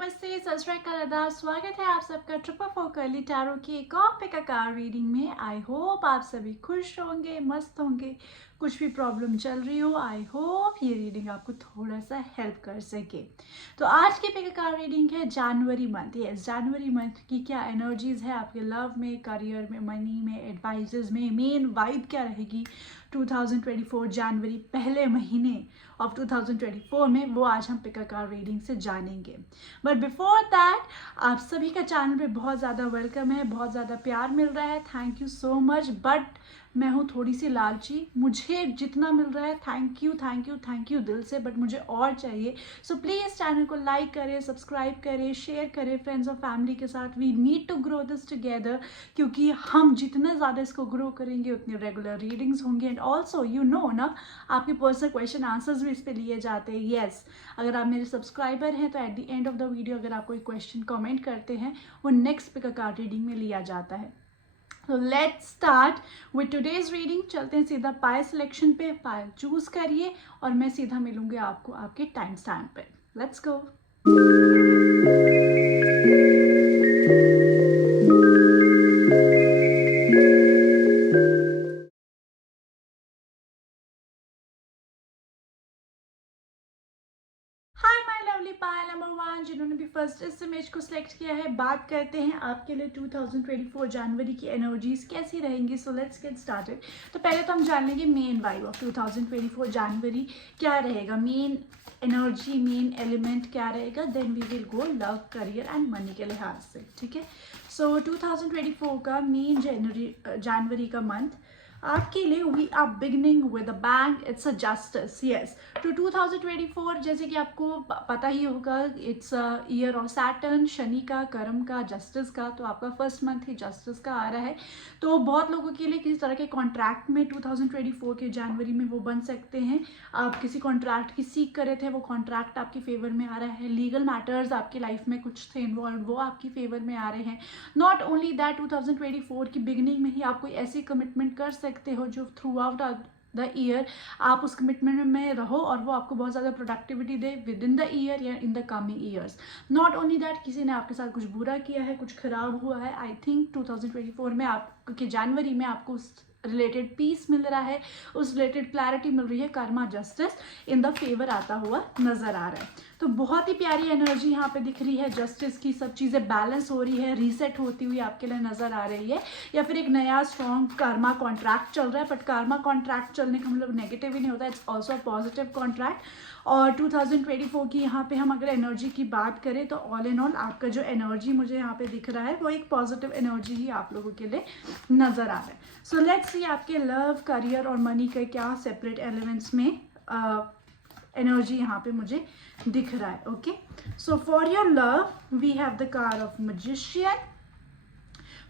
नमस्ते, सत श्री अकाल, आदाब। स्वागत है आप सबका ट्रिपल फोर कर्ली टैरो की एक और पिक अ कार्ड रीडिंग में। आई होप आप सभी खुश होंगे, मस्त होंगे। कुछ भी प्रॉब्लम चल रही हो, आई होप ये रीडिंग आपको थोड़ा सा हेल्प कर सके। तो आज की पिक अ कार्ड रीडिंग है जनवरी मंथ। यस, जनवरी मंथ की क्या एनर्जीज है आपके लव में, करियर में, मनी में, एडवाइजेज में, मेन वाइब क्या रहेगी 2024 जनवरी पहले महीने ऑफ 2024 में, वो आज हम पिक अ कार्ड रीडिंग से जानेंगे। बट बिफोर दैट, आप सभी का चैनल पे बहुत ज़्यादा वेलकम है, बहुत ज़्यादा प्यार मिल रहा है, thank you so much. But मैं हूँ थोड़ी सी लालची, मुझे जितना मिल रहा है thank you thank you thank you दिल से, बट मुझे और चाहिए। सो प्लीज़ चैनल को लाइक करें, सब्सक्राइब करें, शेयर करें फ्रेंड्स और फैमिली के साथ। We need to grow this together, क्योंकि हम जितना ज़्यादा इसको ग्रो करेंगे उतनी रेगुलर रीडिंग्स होंगी। एंड ऑल्सो यू नो ना, आपके पर्सनल क्वेश्चन आंसर्स भी इस पर लिए जाते हैं। येस, अगर आप मेरे सब्सक्राइबर हैं तो at the end of the video अगर आप कोई क्वेश्चन कमेंट करते हैं, वो next pick a card reading में लिया जाता है। तो let's start with today's reading. चलते हैं सीधा पायल सिलेक्शन पे। पायल चूज करिए और मैं सीधा मिलूंगी आपको आपके टाइम स्टैम्प पे। Let's go. Hi my lovely Payal number 1, जिन्होंने भी फर्स्ट इस इमेज को सिलेक्ट किया है, बात करते हैं आपके लिए 2024 जनवरी की एनर्जीज कैसी रहेंगी। So let's get started. तो पहले तो हम जान लेंगे मेन वाइब ऑफ 2024 जनवरी क्या रहेगा, मेन एनर्जी, मेन एलिमेंट क्या रहेगा। Then we will go love, career and money के लिहाज से, ठीक है। सो 2024 का मेन जनवरी का मंथ आपके लिए, we are beginning with a bang, it's a justice. Yes, तो 2024 जैसे कि आपको पता ही होगा, it's a year of Saturn, Shani का, कर्म का, जस्टिस का। तो आपका फर्स्ट मंथ ही जस्टिस का आ रहा है। तो बहुत लोगों के लिए किसी तरह के कॉन्ट्रैक्ट में 2024 के जनवरी में वो बन सकते हैं। आप किसी कॉन्ट्रैक्ट की सीख कर रहे थे, वो कॉन्ट्रैक्ट आपके फेवर में आ रहा है। लीगल मैटर्स आपकी लाइफ में कुछ थे इन्वॉल्व, वो आपकी फेवर में आ रहे हैं। नॉट ओनली दैट, 2024 की बिगिनिंग में ही आप कोई ऐसी कमिटमेंट कर सकते हो जो थ्रू आउट द ईयर आप उस कमिटमेंट में रहो और वो आपको बहुत ज़्यादा प्रोडक्टिविटी दे विद इन द ईयर या in the coming years. Not only that, किसी ने आपके साथ कुछ बुरा किया है, कुछ खराब हुआ है, आई थिंक 2024 में आपके जनवरी में आपको उस रिलेटेड पीस मिल रहा है, उस रिलेटेड क्लैरिटी मिल रही है। Karma justice in the favour आता हुआ नजर आ रहा है। तो बहुत ही प्यारी एनर्जी यहाँ पे दिख रही है जस्टिस की। सब चीज़ें बैलेंस हो रही है, रीसेट होती हुई आपके लिए नजर आ रही है, या फिर एक नया स्ट्रॉन्ग कर्मा कॉन्ट्रैक्ट चल रहा है। बट कर्मा कॉन्ट्रैक्ट चलने का मतलब नेगेटिव ही नहीं होता, इट्स ऑल्सो पॉजिटिव कॉन्ट्रैक्ट। और 2024 की यहाँ पे हम अगर एनर्जी की बात करें तो ऑल इन ऑल आपका जो एनर्जी मुझे यहाँ पे दिख रहा है वो एक पॉजिटिव एनर्जी ही आप लोगों के लिए नजर आ रहा है। सो लेट्स सी आपके लव, करियर और मनी के क्या सेपरेट एलिमेंट्स में एनर्जी यहाँ पे मुझे दिख रहा है। Okay, so for your love we have the card of magician.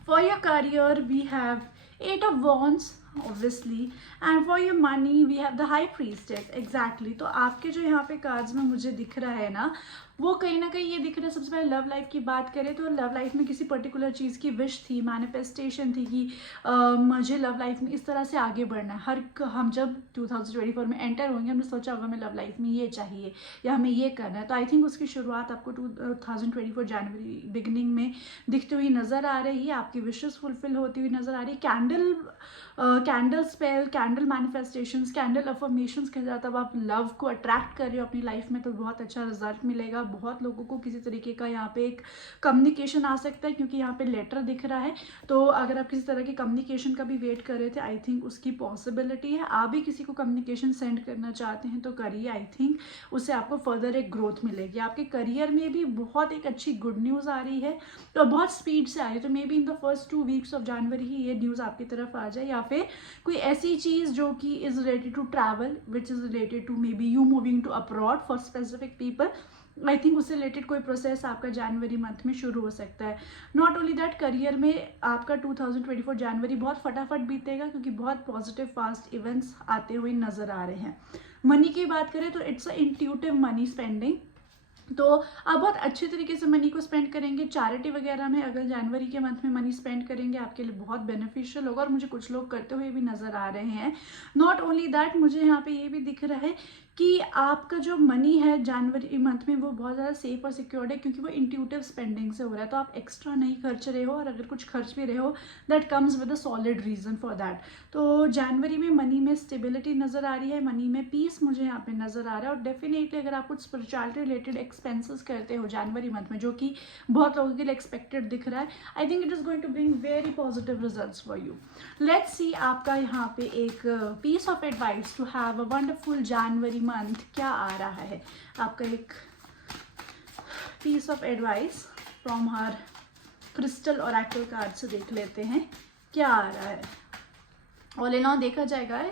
For your career we have 8 of wands obviously, and for your money we have the high priestess। exactly, तो आपके जो यहाँ पे कार्ड्स में मुझे दिख रहा है ना, वो कहीं ना कहीं ये दिख रहा है। सबसे पहले लव लाइफ की बात करें तो लव लाइफ में किसी पर्टिकुलर चीज़ की विश थी, मैनिफेस्टेशन थी कि मुझे लव लाइफ में इस तरह से आगे बढ़ना है। हम जब 2024 में एंटर होंगे, हमने सोचा होगा हमें लव लाइफ में ये चाहिए या हमें ये करना है। तो आई थिंक उसकी शुरुआत आपको 2024 जनवरी बिगिनिंग में दिखती हुई नज़र आ रही है। आपकी विशेस फुलफिल होती हुई नज़र आ रही है। Candle spell, candle manifestations, candle affirmations के साथ अब आप लव को अट्रैक्ट कर रहे हो अपनी लाइफ में, तो बहुत अच्छा रिजल्ट मिलेगा। बहुत लोगों को किसी तरीके का यहाँ पे एक कम्युनिकेशन आ सकता है, क्योंकि यहाँ पे लेटर दिख रहा है। तो अगर आप किसी तरह की कम्युनिकेशन का भी वेट कर रहे थे, आई थिंक उसकी पॉसिबिलिटी है। आप भी किसी को कम्युनिकेशन सेंड करना चाहते हैं तो करिए, आई थिंक उससे आपको फर्दर एक ग्रोथ मिलेगी। आपके करियर में भी बहुत एक अच्छी गुड न्यूज़ आ रही है, तो बहुत स्पीड से आ रही है। तो maybe in the first 2 weeks of January ही ये न्यूज़ आपकी तरफ आ जाए, या फिर कोई ऐसी चीज़ जो कि is related to travel, which is related to maybe you moving to abroad for specific people. I think उससे रिलेटेड कोई प्रोसेस आपका जनवरी मंथ में शुरू हो सकता है। नॉट ओनली दैट, करियर में आपका 2024 जनवरी बहुत फटाफट बीतेगा, क्योंकि बहुत पॉजिटिव फास्ट इवेंट्स आते हुए नजर आ रहे हैं। मनी की बात करें तो it's a intuitive money spending, तो आप बहुत अच्छे तरीके से मनी को स्पेंड करेंगे। चैरिटी वगैरह में अगर जनवरी के मंथ में मनी स्पेंड करेंगे, आपके लिए बहुत बेनिफिशियल होगा, और मुझे कुछ लोग करते हुए भी नजर आ रहे हैं। नॉट ओनली दैट, मुझे यहाँ पे ये भी दिख रहा है कि आपका जो मनी है जनवरी मंथ में वो बहुत ज़्यादा सेफ और सिक्योर्ड है, क्योंकि वो इंट्यूटिव स्पेंडिंग से हो रहा है। तो आप एक्स्ट्रा नहीं खर्च रहे हो, और अगर कुछ खर्च भी रहे हो that comes with a solid reason for that. तो जनवरी में मनी में स्टेबिलिटी नज़र आ रही है, मनी में पीस मुझे यहाँ पे नज़र आ रहा है। और डेफिनेटली अगर आप कुछ स्पिरिचुअलिटी रिलेटेड एक्सपेंसेस करते हो जनवरी मंथ में, जो कि बहुत लोगों के लिए एक्सपेक्टेड दिख रहा है, I think it is going to bring very positive results for you. Let's see आपका यहाँ पे एक piece of advice to have a wonderful January month क्या आ रहा है। आपका एक piece of advice from her crystal oracle card से देख लेते हैं क्या आ रहा है। ऑल इन ऑल देखा जाएगा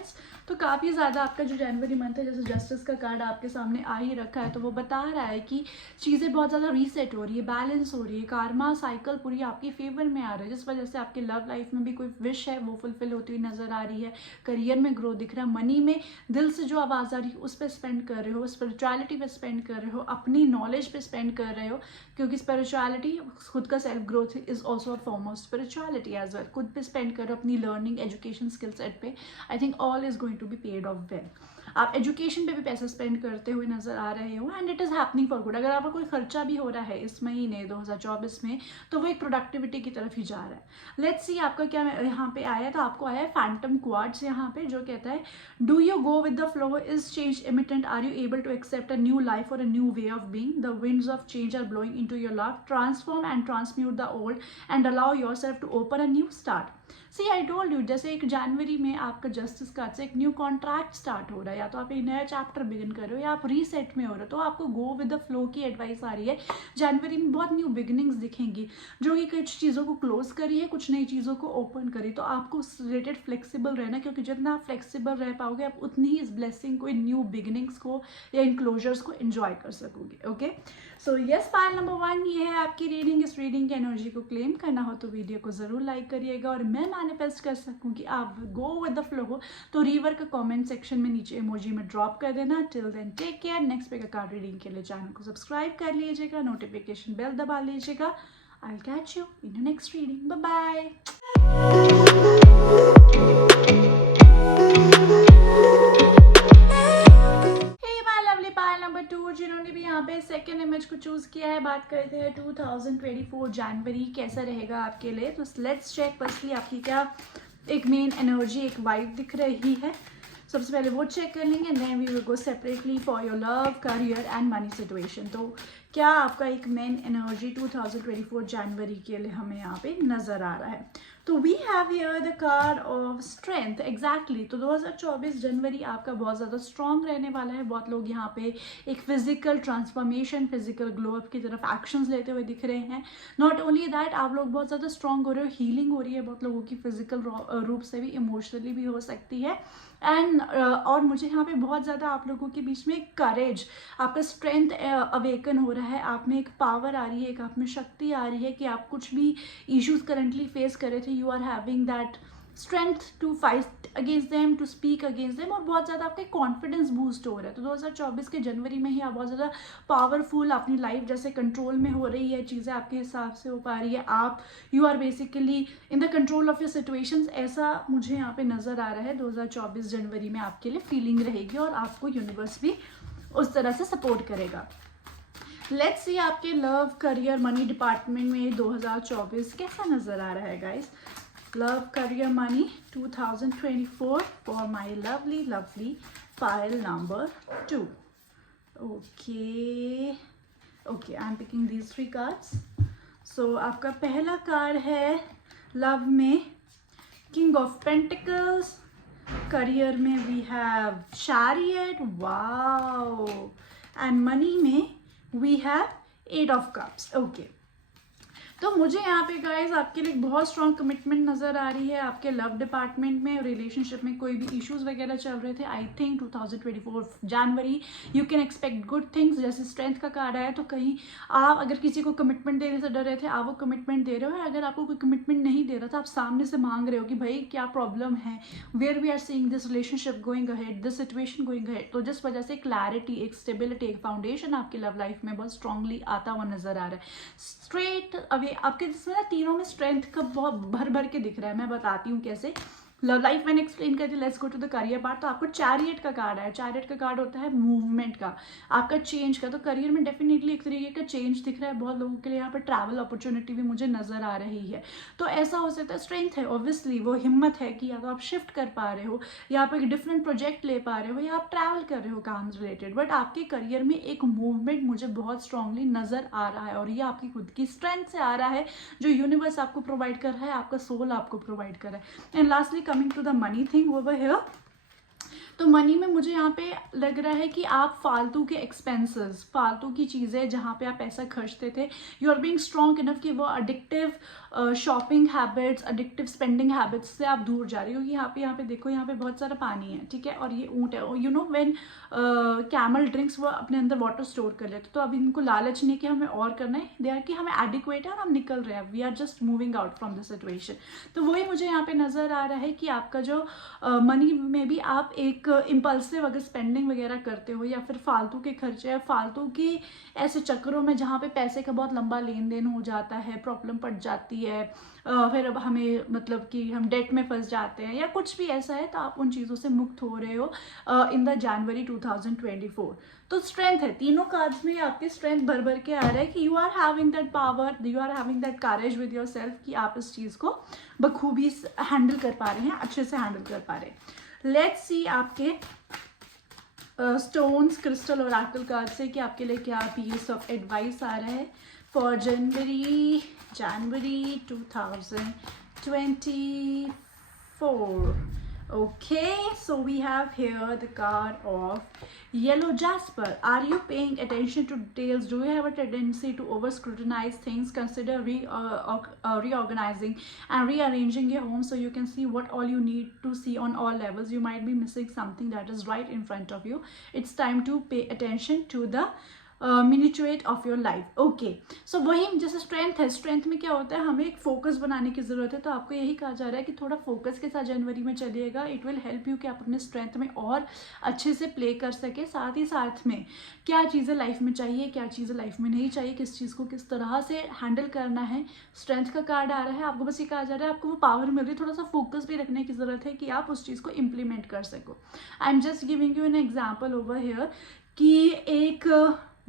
तो काफ़ी ज़्यादा आपका जो जनवरी मंथ है, जैसे जस्टिस का कार्ड आपके सामने आ ही रखा है, तो वो बता रहा है कि चीज़ें बहुत ज़्यादा रीसेट हो रही है, बैलेंस हो रही है, कार्मा साइकिल पूरी आपकी फेवर में आ रहा है, जिस वजह से आपके लव लाइफ में भी कोई विश है वो फुलफिल होती हुई नज़र आ रही है। करियर में ग्रोथ दिख रहा है, मनी में दिल से जो आवाज़ आ रही है उस पर स्पेंड कर रहे हो, स्पिरिचुअलिटी पे स्पेंड कर रहे हो, अपनी नॉलेज पे स्पेंड कर रहे हो, क्योंकि स्पिरिचुअलिटी खुद का self growth is also a form of spirituality as well. खुद पे स्पेंड करो अपनी लर्निंग एजुकेशन स्किल सेट पे, I think all is going to be paid off well. आप एजुकेशन पे भी पैसा स्पेंड करते हुए नजर आ रहे हो, and it is happening for good. अगर आपका कोई खर्चा भी हो रहा है इस महीने 2024 में, तो वो एक प्रोडक्टिविटी की तरफ ही जा रहा है। लेट्स सी आपका क्या यहाँ पे आया, तो आपको आया है फैंटम क्वार्ट्स यहाँ पे, जो कहता है do you go with the flow, is change imminent, are you able to accept a new life और a new way of being, the winds of change are blowing into your life, transform and transmute the old and allow yourself to open a new start। See I told you, जैसे एक जनवरी में आपका justice card से एक new contract start हो रहा है, या तो आप एक नया चैप्टर बिगिन कर रहे हो, या आप रीसेट में हो रहे हो, तो आपको गो विद द फ्लो की एडवाइस आ रही है। जनवरी में बहुत न्यू बिगिनिंग्स दिखेंगी, जो कि कुछ चीज़ों को क्लोज करी है, कुछ नई चीज़ों को ओपन करी। तो आपको उस रिलेटेड फ्लेक्सिबल रहना, क्योंकि जितना आप फ्लेक्सिबल रह पाओगे, आप उतनी ही इस ब्लेसिंग को, इन न्यू बिगिनिंग्स को या इन क्लोजर्स को एंजॉय कर सकोगे। ओके, सो यस, पायल नंबर 1 ये है आपकी रीडिंग। इस रीडिंग की एनर्जी को क्लेम करना हो तो वीडियो को जरूर लाइक करिएगा, और मैं मैनिफेस्ट कर सकूं कि आप गो विद द फ्लो हो तो रिवर का कमेंट सेक्शन में नीचे इमोजी में ड्रॉप कर देना। Till then take care. Next पे का कार्ड रीडिंग के लिए चैनल को सब्सक्राइब कर लीजिएगा, नोटिफिकेशन बेल दबा लीजिएगा। I will catch you in next reading. Bye bye. Number 2 जिन्होंने भी यहाँ पे सेकेंड इमेज को चूज किया है, बात करते हैं 2024 जनवरी कैसा रहेगा आपके लिए। तो लेट्स चेक फर्स्टली आपकी क्या एक मेन एनर्जी, एक वाइब दिख रही है। सबसे पहले वो चेक कर लेंगे, then we will go separately for your love, career and money situation. तो क्या आपका एक मेन एनर्जी 2024 जनवरी के लिए हमें यहाँ पे नजर आ रहा है। तो we have here the card of strength. Exactly, तो 2024 जनवरी आपका बहुत ज़्यादा स्ट्रॉन्ग रहने वाला है। बहुत लोग यहाँ पे एक physical transformation, physical glow up की तरफ एक्शंस लेते हुए दिख रहे हैं। नॉट ओनली दैट, आप लोग बहुत ज़्यादा स्ट्रॉन्ग हो रहे हो, हीलिंग हो रही है बहुत लोगों की, फिजिकल रूप से भी, इमोशनली भी हो सकती है। एंड और मुझे यहाँ पे बहुत ज़्यादा आप लोगों के बीच में करेज, आपका स्ट्रेंथ अवेकन हो रहा है, आप में एक पावर आ रही है, एक आप में शक्ति आ रही है कि आप कुछ भी इश्यूज करंटली फेस कर रहे थे, you are having that strength to fight against them, to speak against them, और बहुत ज़्यादा आपका कॉन्फिडेंस बूस्ट हो रहा है। तो 2024 के जनवरी में ही आप बहुत ज़्यादा पावरफुल, अपनी लाइफ जैसे कंट्रोल में हो रही है, चीज़ें आपके हिसाब से हो पा रही है, आप you are basically in the control of your situations, ऐसा मुझे यहाँ पे नज़र आ रहा है। 2024 जनवरी में आपके लिए फीलिंग रहेगी, और आपको यूनिवर्स भी उस तरह से सपोर्ट करेगा। लेट्स सी आपके लव, करियर, मनी डिपार्टमेंट में 2024 कैसा नज़र आ रहा है guys. Love, career, money 2024 for my lovely lovely Payal number 2। Okay, I am picking these 3 cards. So आपका पहला कार्ड है लव में किंग ऑफ पेंटिकल्स, करियर में we have chariot, wow, and money में we have 8 of cups. Okay, तो मुझे यहाँ पे गाइज आपके लिए बहुत स्ट्रॉन्ग कमिटमेंट नज़र आ रही है। आपके लव डिपार्टमेंट में, रिलेशनशिप में कोई भी इश्यूज वगैरह चल रहे थे, I think 2024 January you can expect good things. जैसे स्ट्रेंथ का कार्ड आया, तो कहीं आप अगर किसी को कमिटमेंट देने से डर रहे थे, आप वो कमिटमेंट दे रहे हो। अगर आपको कोई कमिटमेंट नहीं दे रहा था, आप सामने से मांग रहे हो कि भाई क्या प्रॉब्लम है, where we are seeing this relationship going ahead, this situation going ahead. तो जिस वजह से क्लैरिटी, एक स्टेबिलिटी, एक फाउंडेशन आपकी लव लाइफ में बहुत स्ट्रांगली आता हुआ नजर आ रहा है। स्ट्रेट अवे आपके जिसमें ना तीनों में स्ट्रेंथ का बहुत भर भर के दिख रहा है। मैं बताती हूँ कैसे। लव लाइफ मैंने एक्सप्लेन कर दिया। Let's go to the career part. तो आपको चैरियट का कार्ड है। चैरियट का कार्ड होता है मूवमेंट का, आपका चेंज का। तो करियर में डेफिनेटली एक तरीके का चेंज दिख रहा है बहुत लोगों के लिए। यहाँ पर ट्रैवल अपॉर्चुनिटी भी मुझे नजर आ रही है। तो ऐसा हो सकता है, स्ट्रेंथ है ऑब्वियसली, वो हिम्मत है कि या तो आप शिफ्ट कर पा रहे हो, या आप एक डिफरेंट प्रोजेक्ट ले पा रहे हो, या आप ट्रैवल कर रहे हो काम रिलेटेड। बट आपके करियर में एक मूवमेंट मुझे बहुत स्ट्रांगली नजर आ रहा है, और ये आपकी खुद की स्ट्रेंथ से आ रहा है जो यूनिवर्स आपको प्रोवाइड कर रहा है, आपका सोल आपको प्रोवाइड कर रहा है। And lastly coming to the money thing over here. तो मनी में मुझे यहाँ पे लग रहा है कि आप फालतू के एक्सपेंसेस, फालतू की चीज़ें जहाँ पे आप पैसा खर्चते थे, you are being strong enough कि वो addictive shopping habits, addictive spending habits से आप दूर जा रही हो। यहाँ पे देखो, यहाँ पे बहुत सारा पानी है, ठीक है, और ये ऊँट है। You know when camel drinks, वो अपने अंदर वाटर स्टोर कर लेते। तो अब इनको लालच नहीं कि हमें और करना है, दे आर कि हमें एडिक्वेट है और हम निकल रहे हैं, we are just moving out from the situation. तो वही मुझे यहाँ पे नजर आ रहा है कि आपका जो मनी में भी आप एक इम्पल्सिव अगर स्पेंडिंग वगैरह करते हो, या फिर फालतू के खर्चे, या फालतू के ऐसे चक्करों में जहाँ पे पैसे का बहुत लंबा लेन देन हो जाता है, प्रॉब्लम पड़ जाती है, फिर अब हमें मतलब कि हम डेट में फंस जाते हैं या कुछ भी ऐसा है, तो आप उन चीज़ों से मुक्त हो रहे हो इन द जनवरी 2024। तो स्ट्रेंथ है, तीनों कार्ड्स में आपकी स्ट्रेंथ भर भर के आ रहा है कि you are having that power, you are having that courage with yourself, कि आप इस चीज़ को बखूबी हैंडल कर पा रहे हैं, अच्छे से हैंडल कर पा रहे हैं। लेट्स सी आपके स्टोन्स, क्रिस्टल और ऑरेकल कार्ड से कि आपके लिए क्या पीस ऑफ एडवाइस आ रहा है for January 2024। Okay, so we have here the card of yellow jasper. Are you paying attention to details? Do you have a tendency to over scrutinize things? Consider reorganizing and rearranging your home so you can see what all you need to see on all levels. You might be missing something that is right in front of you. It's time to pay attention to the minutiae of your life. Okay, so वही जैसे strength है, strength में क्या होता है, हमें एक focus बनाने की जरूरत है। तो आपको यही कहा जा रहा है कि थोड़ा फोकस के साथ जनवरी में चलिएगा। इट विल हेल्प यू कि आप अपने स्ट्रेंथ में और अच्छे से प्ले कर सके। साथ ही साथ में क्या चीज़ें लाइफ में चाहिए, क्या चीज़ें लाइफ में नहीं चाहिए, किस चीज़ को किस तरह से हैंडल करना है, स्ट्रेंथ का कार्ड आ रहा है। आपको बस ये कहा जा रहा है, आपको वो पावर मिल रही है, थोड़ा सा फोकस भी रखने की जरूरत है कि आप उस चीज़ को इम्प्लीमेंट कर सको। I am just giving you an example over here कि एक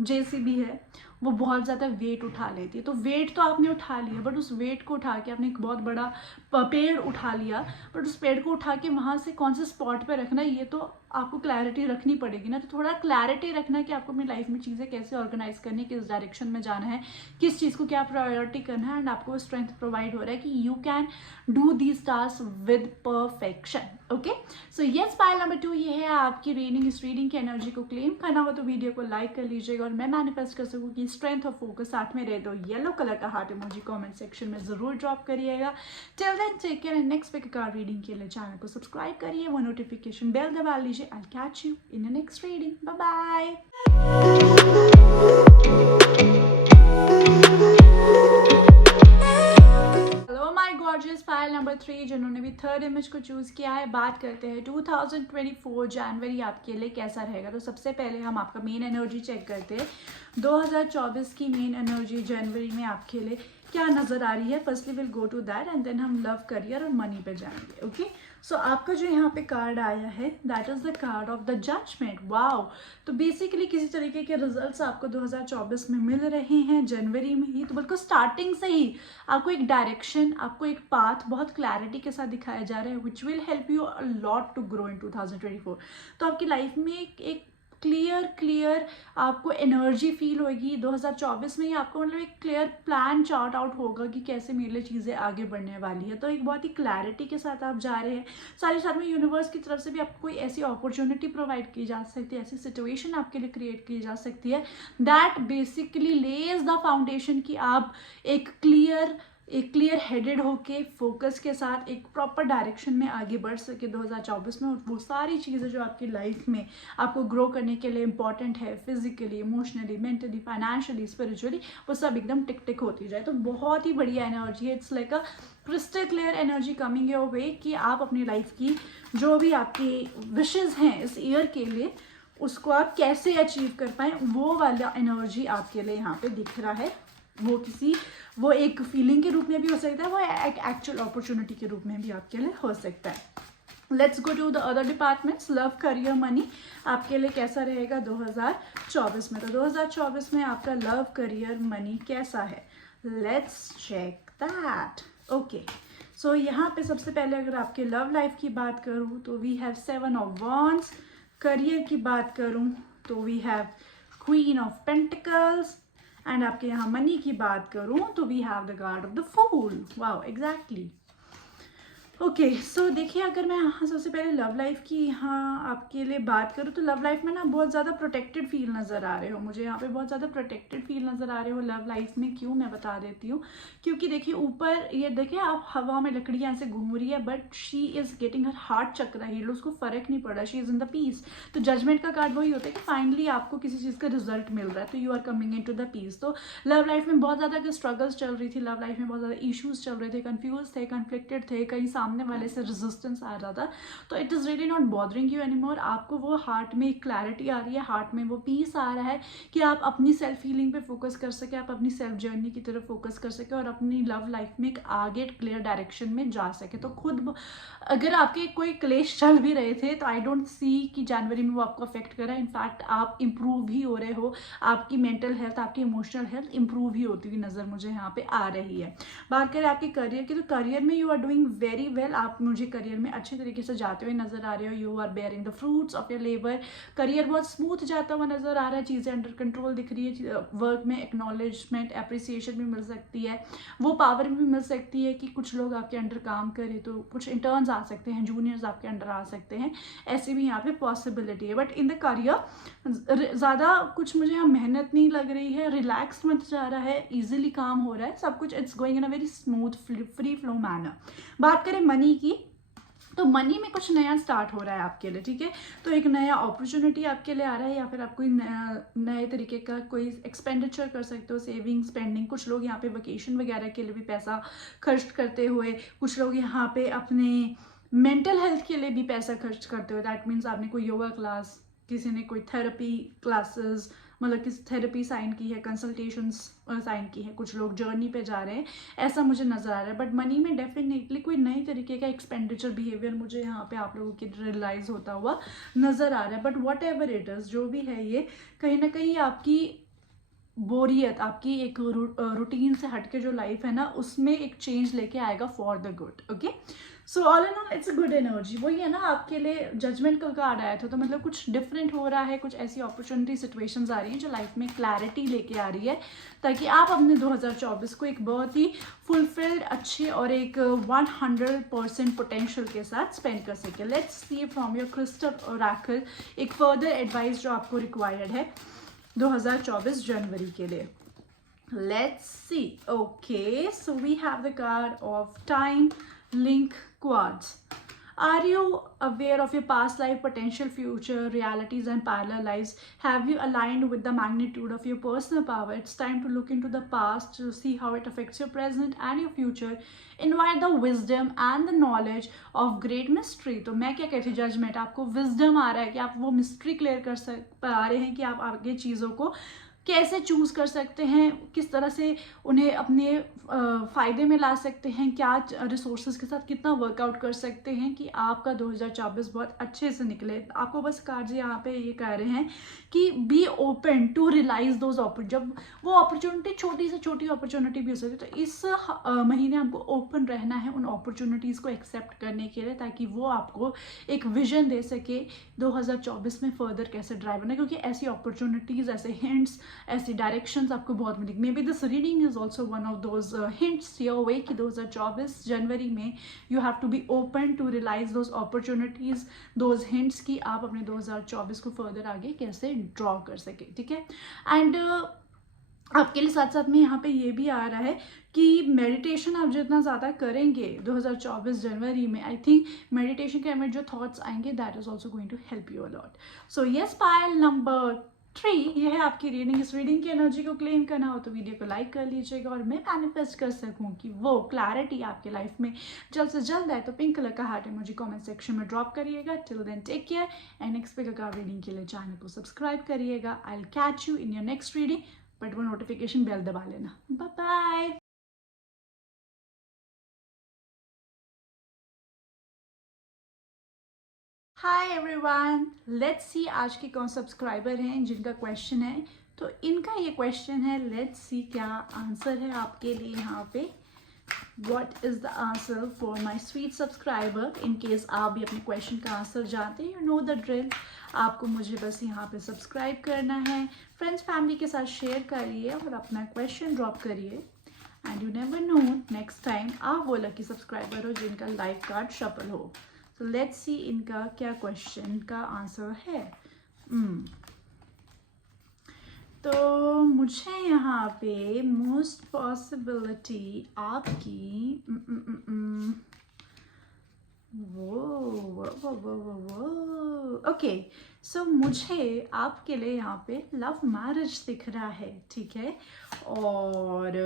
जेसीबी है, वो बहुत ज़्यादा वेट उठा लेती है। तो वेट तो आपने उठा लिया, बट उस वेट को उठा के आपने एक बहुत बड़ा पेड़ उठा लिया, बट उस पेड़ को उठा के वहाँ से कौन से स्पॉट पे रखना है, ये तो आपको क्लैरिटी रखनी पड़ेगी ना। तो थोड़ा क्लैरिटी रखना है कि आपको अपनी लाइफ में चीज़ें कैसे ऑर्गेनाइज करनी है, किस डायरेक्शन में जाना है, किस चीज़ को क्या प्रायोरिटी करना है। एंड आपको स्ट्रेंथ प्रोवाइड हो रहा है कि you can do these task with perfection. Okay, so yes, pile number 2 ये है आपकी रीडिंग। इस रीडिंग की एनर्जी को क्लेम करना हो तो वीडियो को लाइक कर लीजिएगा, और मैं मैनिफेस्ट कर सकूँ कि स्ट्रेंथ और फोकस साथ में रहे तो येलो कलर का हार्ट इमोजी कमेंट सेक्शन में जरूर ड्रॉप करिएगा। Till then take care, and next pick card reading के लिए चैनल को सब्सक्राइब करिए, वो नोटिफिकेशन बेल दबा लीजिए। I'll catch you in the next reading. Bye bye. gorgeous pile number 3 जिन्होंने भी थर्ड इमेज को चूज किया है, बात करते हैं 2024 जनवरी आपके लिए कैसा रहेगा। तो सबसे पहले हम आपका मेन एनर्जी चेक करते हैं। 2024 की मेन एनर्जी जनवरी में आपके लिए क्या नजर आ रही है। Firstly will go to that and then हम लव, करियर और मनी पे जाएंगे। ओके, सो आपका जो यहाँ पे कार्ड आया है that is the card of the judgement. Wow, तो बेसिकली किसी तरीके के रिजल्ट्स आपको 2024 में मिल रहे हैं जनवरी में ही। तो बिल्कुल स्टार्टिंग से ही आपको एक डायरेक्शन, आपको एक पाथ बहुत क्लैरिटी के साथ दिखाया जा रहा है, which will help you a lot to grow in 2024। तो आपकी लाइफ में एक क्लियर आपको एनर्जी फील होगी 2024 में ही। आपको मतलब एक क्लियर प्लान चार्ट आउट होगा कि कैसे मेरे लिए चीज़ें आगे बढ़ने वाली है। तो एक बहुत ही क्लैरिटी के साथ आप जा रहे हैं। साथ ही साथ में यूनिवर्स की तरफ से भी आपको कोई ऐसी अपॉर्चुनिटी प्रोवाइड की जा सकती है, ऐसी सिचुएशन आपके लिए क्रिएट की जा सकती है that basically Lay's the foundation कि आप एक क्लियर हेडेड होके फोकस के साथ एक प्रॉपर डायरेक्शन में आगे बढ़ सके 2024 में। और वो सारी चीज़ें जो आपकी लाइफ में आपको ग्रो करने के लिए इंपॉर्टेंट है, physically, emotionally, mentally, financially, spiritually, वो सब एकदम टिक टिक होती जाए। तो बहुत ही बढ़िया एनर्जी है। It's like a crystal clear energy coming your way कि आप अपनी लाइफ की जो भी आपकी विशेज़ हैं इस ईयर के लिए, उसको आप कैसे अचीव कर पाएँ, वो वाला एनर्जी आपके लिए यहाँ पे दिख रहा है। वो एक फीलिंग के रूप में भी हो सकता है, वो एक एक्चुअल अपॉर्चुनिटी के रूप में भी आपके लिए हो सकता है। Let's go to the other departments. Love, career, money आपके लिए कैसा रहेगा 2024 में. तो 2024 में आपका लव, करियर, मनी कैसा है. Let's check that. Okay, so यहाँ पे सबसे पहले अगर आपके लव लाइफ की बात करूँ तो we have 7 of wands. Career की बात करूँ तो we have queen of pentacles. And आपके यहाँ मनी की बात करूँ तो we have the card of the fool. Wow, exactly. Okay, so देखिए, अगर मैं यहाँ सबसे पहले लव लाइफ की यहाँ आपके लिए बात करूँ तो लव लाइफ में ना बहुत ज़्यादा प्रोटेक्टेड फील नज़र आ रहे हो मुझे. यहाँ पे बहुत ज़्यादा प्रोटेक्टेड फील नज़र आ रहे हो लव लाइफ में. क्यों, मैं बता देती हूँ. क्योंकि देखिए ऊपर ये देखिए आप हवा में लकड़ियाँ ऐसे घूम रही है, but she is getting her heart chakra healed. उसको फ़र्क नहीं पड़ रहा, she is in the peace. तो जजमेंट का कार्ड वही होता है कि फाइनली आपको किसी चीज़ का रिजल्ट मिल रहा है, तो you are coming into the peace. तो लव लाइफ में बहुत ज़्यादा स्ट्रगल्स चल रही थी, लव लाइफ में बहुत ज़्यादा इशूज़ चल रहे थे, कन्फ्यूज थे, कन्फ्लिक्टेड थे, कहीं सामने वाले से रेजिस्टेंस आ रहा था. तो it is really not bothering you anymore. आपको वो हार्ट में एक क्लैरिटी आ रही है, हार्ट में वो पीस आ रहा है कि आप अपनी सेल्फ हीलिंग पे फोकस कर सके, आप अपनी सेल्फ जर्नी की तरफ फोकस कर सके और अपनी लव लाइफ में एक आगे क्लियर डायरेक्शन में जा सके. तो खुद अगर आपके कोई क्लेश चल भी रहे थे तो आई डोंट सी कि जनवरी में वो आपको अफेक्ट कर रहा है. इनफैक्ट आप इम्प्रूव ही हो रहे हो. आपकी मेंटल हेल्थ, आपकी इमोशनल हेल्थ इम्प्रूव ही होती हुई नज़र मुझे यहाँ पे आ रही है. बात करें आपके करियर की तो करियर में you are doing very well. आप मुझे करियर में अच्छे तरीके से जाते हुए नजर आ रहे हो. You are bearing the fruits of your labour. Career बहुत स्मूथ जाता हुआ नजर आ रहा है, चीज़ें अंडर कंट्रोल दिख रही है. वर्क में एक्नॉलेजमेंट, अप्रिसिएशन भी मिल सकती है, वो पावर भी मिल सकती है कि कुछ लोग आपके अंडर काम करें तो कुछ इंटर्न्स आ सकते हैं, जूनियर्स आपके अंडर आ सकते हैं. ऐसी भी यहाँ पे पॉसिबिलिटी है. बट इन द करियर ज़्यादा कुछ मुझे यहाँ मेहनत नहीं लग रही है. रिलैक्स मत जा रहा है, इजीली काम हो रहा है सब कुछ. It's going in a very smooth free flow manner. बात करें मनी की तो मनी में कुछ नया स्टार्ट हो रहा है आपके लिए. ठीक है, तो एक नया अपॉर्चुनिटी आपके लिए आ रहा है, या फिर आप कोई नए तरीके का कोई एक्सपेंडिचर कर सकते हो, सेविंग, स्पेंडिंग. कुछ लोग यहाँ पे वेकेशन वगैरह के लिए भी पैसा खर्च करते हुए, कुछ लोग यहाँ पे अपने मेंटल हेल्थ के लिए भी पैसा खर्च करते हुए. दैट मीन्स आपने कोई योगा क्लास, किसी ने कोई थेरेपी क्लासेस, मतलब किस थेरेपी साइन की है, कंसल्टेशंस साइन की है, कुछ लोग जर्नी पे जा रहे हैं, ऐसा मुझे नज़र आ रहा है. बट मनी में डेफिनेटली कोई नई तरीके का एक्सपेंडिचर बिहेवियर मुझे यहाँ पे आप लोगों की रियलाइज होता हुआ नज़र आ रहा है. But what ever it is, जो भी है ये कहीं ना कहीं आपकी बोरियत, आपकी एक रूटीन से हटके जो लाइफ है ना, उसमें एक चेंज लेके आएगा for the good. Okay, so all in all it's a good energy. वही है ना, आपके लिए जजमेंट का कार्ड आया था, तो मतलब कुछ डिफरेंट हो रहा है, कुछ ऐसी अपॉर्चुनिटी सिचुएशंस आ रही हैं जो लाइफ में क्लैरिटी लेके आ रही है, ताकि आप अपने 2024 को एक बहुत ही फुलफिल्ड, अच्छे और एक 100% पोटेंशियल के साथ स्पेंड कर सके. Let's see from your crystal Oracle एक फर्दर एडवाइस जो आपको रिक्वायर्ड है 2024 जनवरी के लिए. Let's see. Okay, so we have the card of time link quartz. Are you aware of your past life, potential future realities and parallel lives? Have you aligned with the magnitude of your personal power? It's time to look into the past to see how it affects your present and your future. Invite the wisdom and the knowledge of great mystery. तो मैं क्या कहती हूँ, judgement. आपको wisdom आ रहा है कि आप वो मिस्ट्री क्लियर कर पा रहे हैं कि आप आगे चीज़ों को कैसे चूज़ कर सकते हैं, किस तरह से उन्हें अपने फ़ायदे में ला सकते हैं, क्या रिसोर्सेज के साथ कितना वर्कआउट कर सकते हैं कि आपका 2024 बहुत अच्छे से निकले. आपको बस कार्ड यहाँ पे ये कह रहे हैं कि be open to realise those opportunity. जब वो अपॉर्चुनिटी छोटी से छोटी अपॉर्चुनिटी भी हो सकती है, तो इस महीने आपको ओपन रहना है उन अपॉर्चुनिटीज़ को एक्सेप्ट करने के लिए, ताकि वो आपको एक विजन दे सके 2024 में फर्दर कैसे ड्राइव करना. क्योंकि ऐसी अपॉर्चुनिटीज़, ऐसे हिंट्स, ऐसी डायरेक्शंस आपको बहुत मिलेंगी. Maybe this reading is also one of those hints your way कि 2024 जनवरी में you have to be open to realise those opportunities, those hints कि आप अपने 2024 को फर्दर आगे कैसे ड्रॉ कर सके. ठीक है, एंड आपके लिए साथ साथ में यहाँ पे ये भी आ रहा है कि मेडिटेशन आप जितना ज़्यादा करेंगे 2024 जनवरी में, आई थिंक मेडिटेशन के में जो थॉट्स आएंगे that is also going to help you a lot. So yes, Payal number 3 ये है आपकी रीडिंग. इस रीडिंग की एनर्जी को क्लेम करना हो तो वीडियो को लाइक कर लीजिएगा, और मैं मैनिफेस्ट कर सकूं कि वो क्लैरिटी आपके लाइफ में जल्द से जल्द आए तो पिंक कलर का हार्ट इमोजी कमेंट सेक्शन में ड्रॉप करिएगा. Till then take care, and next pick का रीडिंग के लिए चैनल को सब्सक्राइब करिएगा. I will catch you in your next reading, but वो नोटिफिकेशन बेल दबा लेना. Bye bye. Hi everyone, let's see आज के कौन सब्सक्राइबर हैं जिनका क्वेश्चन है। तो इनका ये क्वेश्चन है, लेट्स सी क्या आंसर है आपके लिए यहाँ पे। What is the answer for my sweet subscriber. In case आप भी अपने क्वेश्चन का आंसर जानते हैं, यू नो द ड्रिल। आपको मुझे बस यहाँ पे सब्सक्राइब करना है, फ्रेंड्स फैमिली के साथ शेयर करिए और अपना क्वेश्चन ड्रॉप करिए। And you never know, next time आप वो लकी सब्सक्राइबर हो जिनका लाइव कार्ड शफल हो। तो लेट्स सी इनका क्या क्वेश्चन का आंसर है। तो मुझे यहाँ पे मोस्ट पॉसिबिलिटी आपकी ओके, सो मुझे आपके लिए यहाँ पे लव मैरिज दिख रहा है, ठीक है। और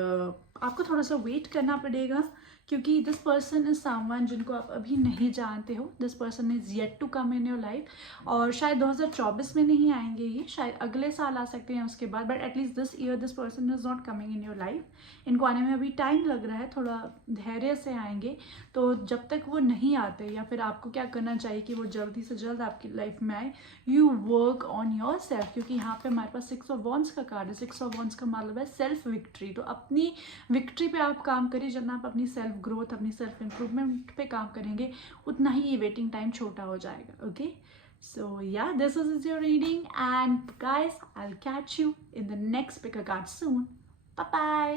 आपको थोड़ा सा वेट करना पड़ेगा क्योंकि दिस पर्सन इज समवन जिनको आप अभी नहीं जानते हो। This person is yet to come in your life और शायद 2024 में नहीं आएंगे, ये शायद अगले साल आ सकते हैं उसके बाद, but at least this year this person is not coming in your life. इनको आने में अभी टाइम लग रहा है, थोड़ा धैर्य से आएंगे। तो जब तक वो नहीं आते, या फिर आपको क्या करना चाहिए कि वो जल्दी से जल्द आपकी लाइफ में आए, you work on your self. क्योंकि यहाँ पे हमारे पास 6 ऑफ वॉन्ड्स का कार्ड है। 6 ऑफ वॉन्ड्स का मतलब है सेल्फ विक्ट्री। तो अपनी विक्ट्री पे आप काम करिए। जितना आप अपनी सेल्फ ग्रोथ, अपनी सेल्फ इंप्रूवमेंट पे काम करेंगे, उतना ही ये वेटिंग टाइम छोटा हो जाएगा। Okay, so yeah, this is your reading, and guys, I'll catch you in the next picker card soon. Bye bye.